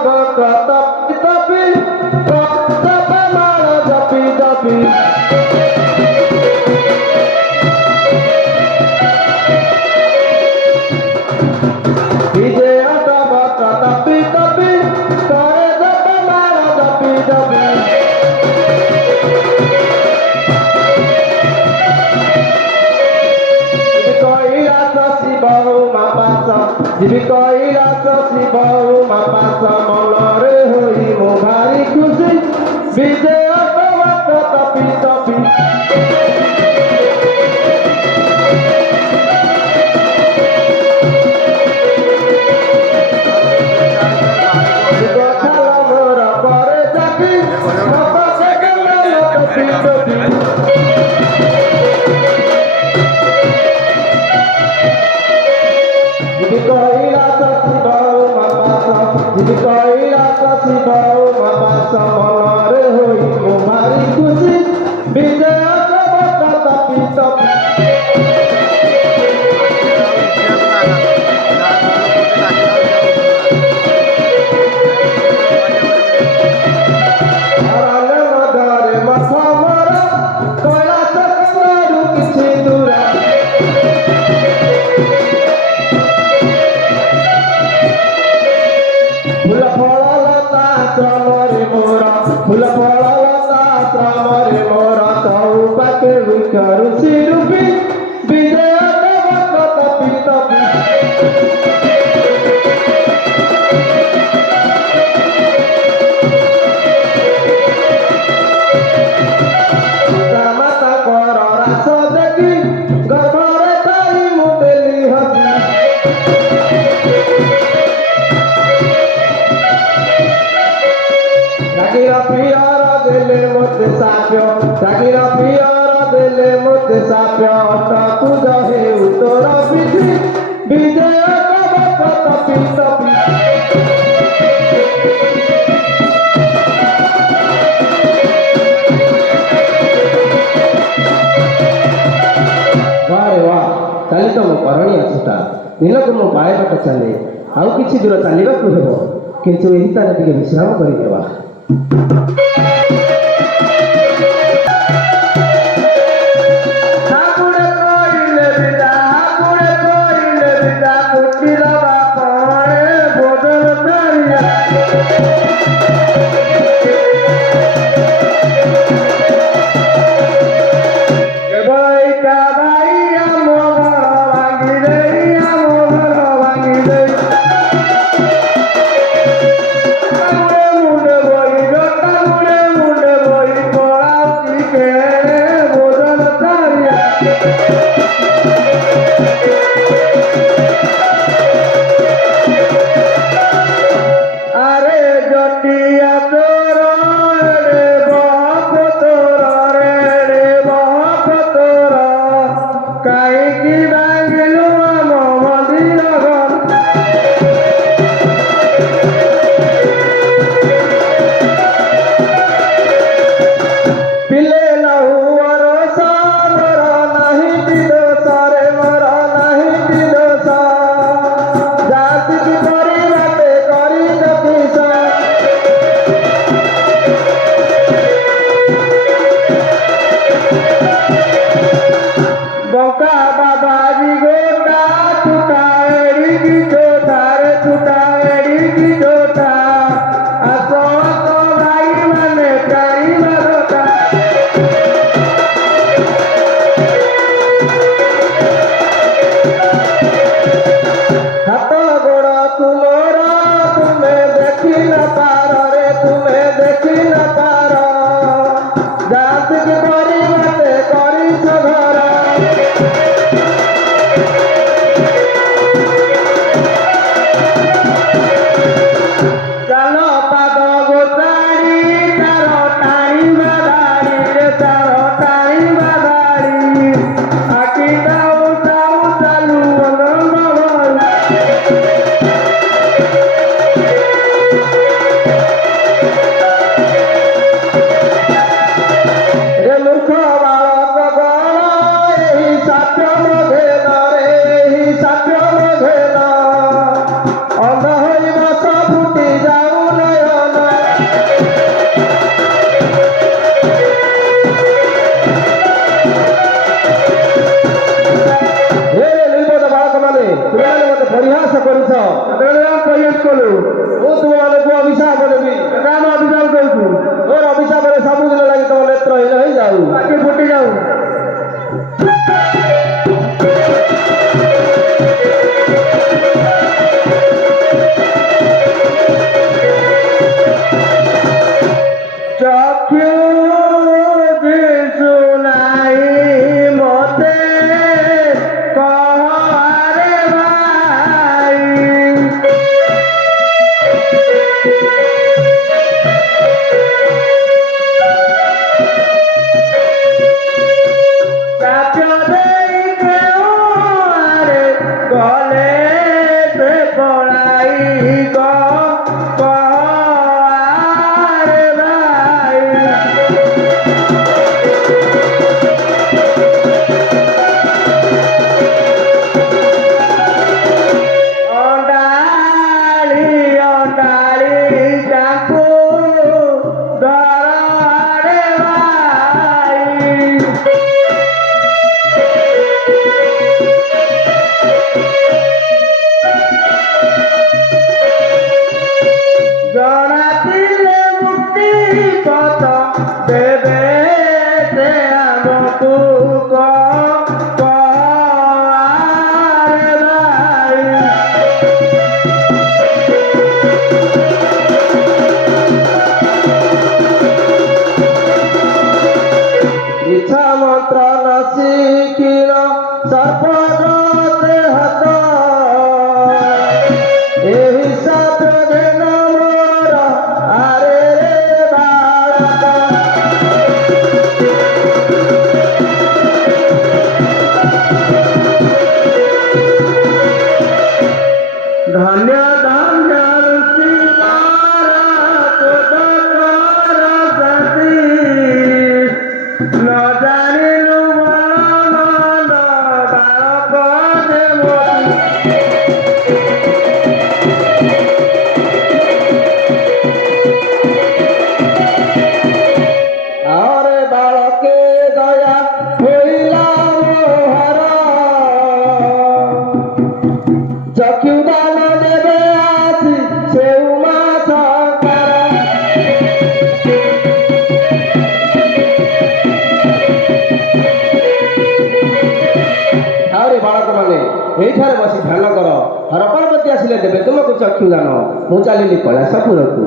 tapi tapi tapi malah tapi DJ ada baka tapi tare tapi malah tapi Jibi koila si bau mapasa monore hoi mo bhari khushi bije ato tapi Jibi koila si bau mapasa monore hoi mo bhari khushi bije ato tapi Fula fala lata tramare mora tau pake vikaru sirupi bidaya tawaka tapi mata kora rasa dagi garbare tari muteli hati Sakira piara dele mote sapya taku jahe utora piti bijaya kabaka tapi वाह ताली तो मो परणी अछता दिनक मो bye बाट चले आउ किछि दूर चलिबा को हेबो किंतु एही तारे टिके विश्राम करि देबा Are jati ତେବେ ସେ ଆମକୁ ଇଚ୍ଛା ମନ୍ତ୍ର ନ ଶିଖିଲ ସର୍ପର ହାତ ଏହି ସତ୍ୟ ମୋର ଆରେ ବାଳକ ଧନ୍ୟ ଧନ୍ୟ ଋଷି ନ ଜାଣିଲୁ ଭଲ ମନ୍ଦ ବାଳକ ଦେବତୀ ଆରେ ବାଳକେ ଦୟା ହୋଇଲା ମୋହର ଚକ୍ଷୁ ଦାନ ଦେବେ ଆସି ସେଉ ମାସ ଆହୁରି ବାଳକମାନେ ଏଇଠାରେ ବସି ଧ୍ୟାନ କର ହର ପାର୍ବତୀ ଆସିଲେ ଦେବେ ତୁମକୁ ଚକ୍ଷୁ ଦାନ ମୁଁ ଚାଲିଲି କୈଳାସପୁରକୁ।